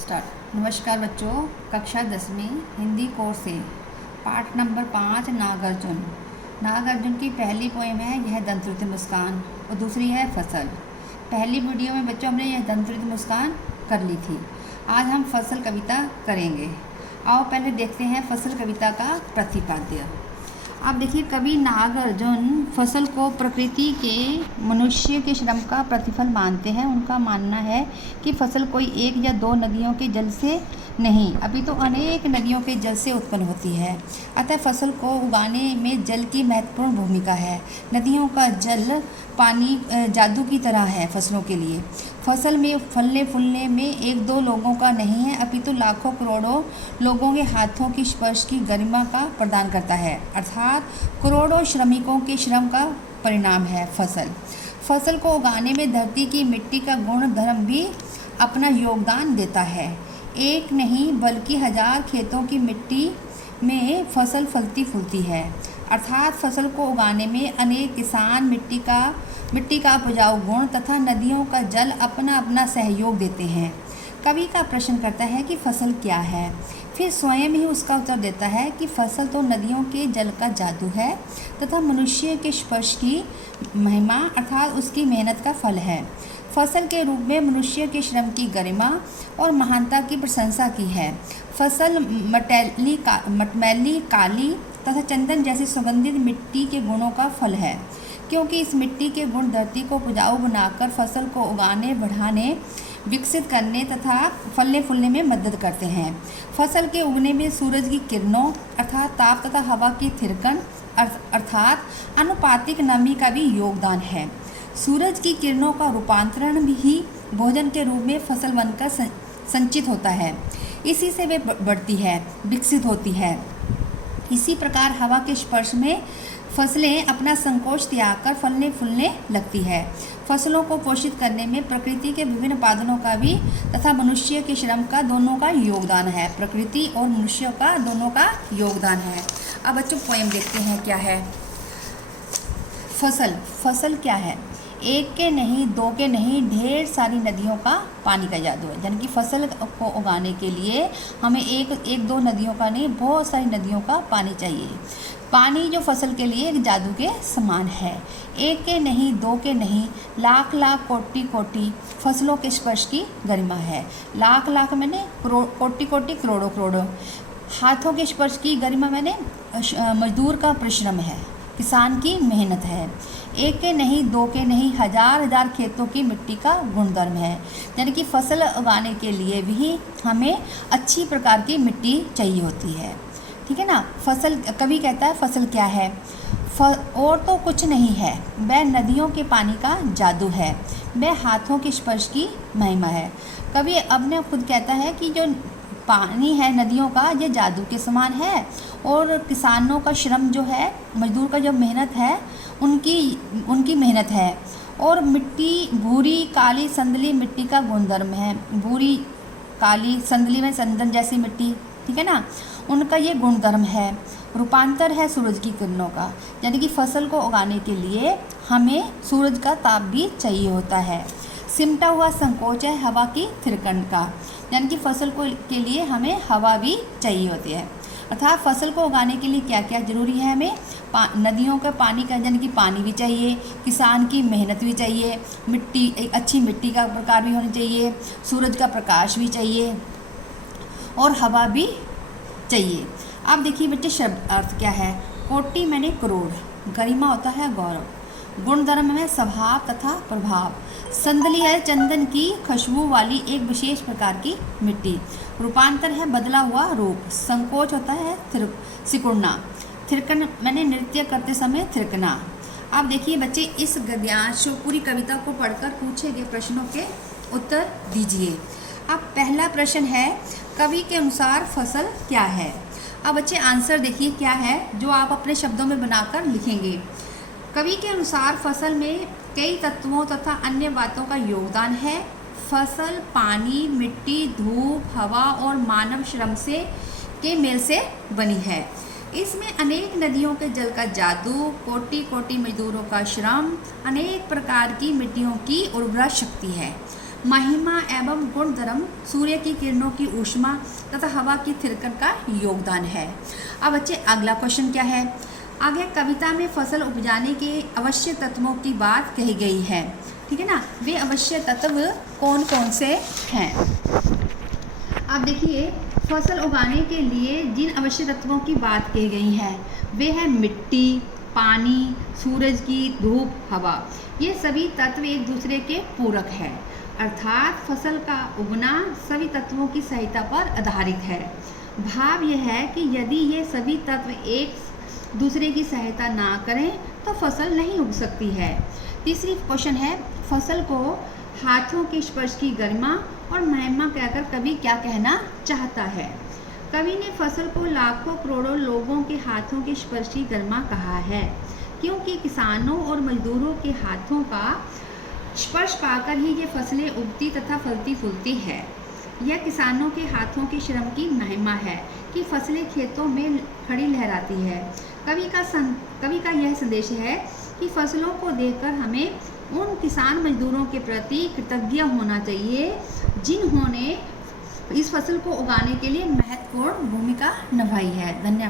Start. नमस्कार बच्चों, कक्षा 10वीं हिंदी कोर्स से पाठ नंबर 5 नागार्जुन। नागार्जुन की पहली पोएम है यह दंतुरित मुस्कान और दूसरी है फसल। पहली वीडियो में बच्चों हमने यह दंतुरित मुस्कान कर ली थी। आज हम फसल कविता करेंगे। आओ पहले देखते हैं फसल कविता का प्रतिपाद्य। अब देखिए, कवि नागार्जुन फसल को प्रकृति के मनुष्य के श्रम का प्रतिफल मानते हैं। उनका मानना है कि फसल कोई एक या दो नदियों के जल से नहीं, अभी तो अनेक नदियों के जल से उत्पन्न होती है। अतः फसल को उगाने में जल की महत्वपूर्ण भूमिका है। नदियों का जल पानी जादू की तरह है फसलों के लिए। फसल में फलने फूलने में एक दो लोगों का नहीं है, अपितु लाखों करोड़ों लोगों के हाथों की स्पर्श की गरिमा का प्रदान करता है, अर्थात करोड़ों श्रमिकों के श्रम का परिणाम है फसल। फसल को उगाने में धरती की मिट्टी का गुण धर्म भी अपना योगदान देता है। एक नहीं बल्कि हजार खेतों की मिट्टी में फसल फलती फूलती है, अर्थात फसल को उगाने में अनेक किसान मिट्टी का उपजाऊ गुण तथा नदियों का जल अपना अपना सहयोग देते हैं। कवि का प्रश्न करता है कि फसल क्या है, फिर स्वयं ही उसका उत्तर देता है कि फसल तो नदियों के जल का जादू है तथा मनुष्य के स्पर्श की महिमा अर्थात उसकी मेहनत का फल है। फसल के रूप में मनुष्य के श्रम की गरिमा और महानता की प्रशंसा की है। फसल मटमैली, काली तथा चंदन जैसी सुगंधित मिट्टी के गुणों का फल है, क्योंकि इस मिट्टी के गुण धरती को उपजाऊ बनाकर फसल को उगाने, बढ़ाने, विकसित करने तथा फलने फूलने में मदद करते हैं। फसल के उगने में सूरज की किरणों अर्थात ताप तथा हवा की थिरकन अर्थात अनुपातिक नमी का भी योगदान है। सूरज की किरणों का रूपांतरण भी भोजन के रूप में फसल बनकर संचित होता है। इसी से वे बढ़ती है, विकसित होती है। इसी प्रकार हवा के स्पर्श में फसलें अपना संकोच त्याग कर फलने फूलने लगती है। फसलों को पोषित करने में प्रकृति के विभिन्न उपादानों का भी तथा मनुष्य के श्रम का दोनों का योगदान है। प्रकृति और मनुष्य का दोनों का योगदान है। अब बच्चों पोएम देखते हैं क्या है। फसल क्या है? एक के नहीं, दो के नहीं, ढेर सारी नदियों का पानी का जादू है। यानी कि फसल को उगाने के लिए हमें एक दो नदियों का नहीं, बहुत सारी नदियों का पानी चाहिए। पानी जो फसल के लिए एक जादू के समान है। एक के नहीं, दो के नहीं, लाख लाख कोटि कोटि फसलों के स्पर्श की गरिमा है। लाख लाख मैंने कोटि कोटि करोड़ों करोड़ों हाथों के स्पर्श की गरिमा मैंने मजदूर का परिश्रम है, किसान की मेहनत है। एक के नहीं, दो के नहीं, हजार हजार खेतों की मिट्टी का गुणधर्म है। यानी कि फसल उगाने के लिए भी हमें अच्छी प्रकार की मिट्टी चाहिए होती है, ठीक है ना। फसल, कवि कहता है फसल क्या है? और तो कुछ नहीं है, वह नदियों के पानी का जादू है, वह हाथों के स्पर्श की महिमा है। कवि अपने खुद कहता है कि जो पानी है नदियों का, ये जादू के समान है और किसानों का श्रम जो है, मजदूर का जो मेहनत है, उनकी मेहनत है। और मिट्टी भूरी काली संदली मिट्टी का गुणधर्म है। भूरी काली संदली में संदन जैसी मिट्टी, ठीक है ना, उनका ये गुणधर्म है। रूपांतर है सूरज की किरणों का, यानी कि फसल को उगाने के लिए हमें सूरज का ताप भी चाहिए होता है। सिमटा हुआ संकोच है हवा की थिरकन का, यानी कि फसल को के लिए हमें हवा भी चाहिए होती है। अर्थात फसल को उगाने के लिए क्या क्या जरूरी है? हमें नदियों का पानी का, यानी कि पानी भी चाहिए, किसान की मेहनत भी चाहिए, मिट्टी, एक अच्छी मिट्टी का प्रकार भी होनी चाहिए, सूरज का प्रकाश भी चाहिए और हवा भी चाहिए। अब देखिए बच्चे, शब्द अर्थ क्या है? कोटि मैंने करोड़, गरिमा होता है गौरव, गुणधर्म है स्वभाव तथा प्रभाव, संदली है चंदन की खुशबू वाली एक विशेष प्रकार की मिट्टी, रूपांतर है बदला हुआ रूप, संकोच होता है सिकुड़ना, थिरकन मैंने नृत्य करते समय थिरकना। अब देखिए बच्चे, इस गद्यांश पूरी कविता को पढ़कर पूछे गए प्रश्नों के उत्तर दीजिए। अब पहला प्रश्न है, कवि के अनुसार फसल क्या है? अब बच्चे आंसर देखिए क्या है, जो आप अपने शब्दों में बनाकर लिखेंगे। कवि के अनुसार फसल में कई तत्वों तथा अन्य बातों का योगदान है। फसल पानी, मिट्टी, धूप, हवा और मानव श्रम के मेल से बनी है। इसमें अनेक नदियों के जल का जादू, कोटि कोटि मजदूरों का श्रम, अनेक प्रकार की मिट्टियों की उर्वरा शक्ति है। महिमा एवं गुण धर्म सूर्य की किरणों की ऊष्मा तथा हवा की थिरकन का योगदान है। अब बच्चे अगला क्वेश्चन क्या है, आगे कविता में फसल उपजाने के अवश्य तत्वों की बात कही गई है, ठीक है ना। वे अवश्य तत्व कौन कौन से हैं। अब देखिए फसल उगाने के लिए जिन अवश्य तत्वों की बात कही गई है वे है मिट्टी, पानी, सूरज की धूप, हवा। ये सभी तत्व एक दूसरे के पूरक है, अर्थात फसल का उगना सभी तत्वों की सहायता पर आधारित है। भाव यह है कि यदि ये सभी तत्व एक दूसरे की सहायता ना करें तो फसल नहीं उग सकती है। तीसरी क्वेश्चन है, फसल को हाथों के स्पर्श की गरिमा और महिमा कहकर कवि क्या कहना चाहता है। कवि ने फसल को लाखों करोड़ों लोगों के हाथों के स्पर्श की गरिमा कहा है, क्योंकि किसानों और मजदूरों के हाथों का स्पर्श पाकर ही ये फसलें उगती तथा फलती फूलती है। यह किसानों के हाथों के श्रम की महिमा है कि फसलें खेतों में खड़ी लहराती है। कवि का यह संदेश है कि फसलों को देखकर हमें उन किसान मजदूरों के प्रति कृतज्ञ होना चाहिए जिन्होंने इस फसल को उगाने के लिए महत्वपूर्ण भूमिका निभाई है। धन्यवाद।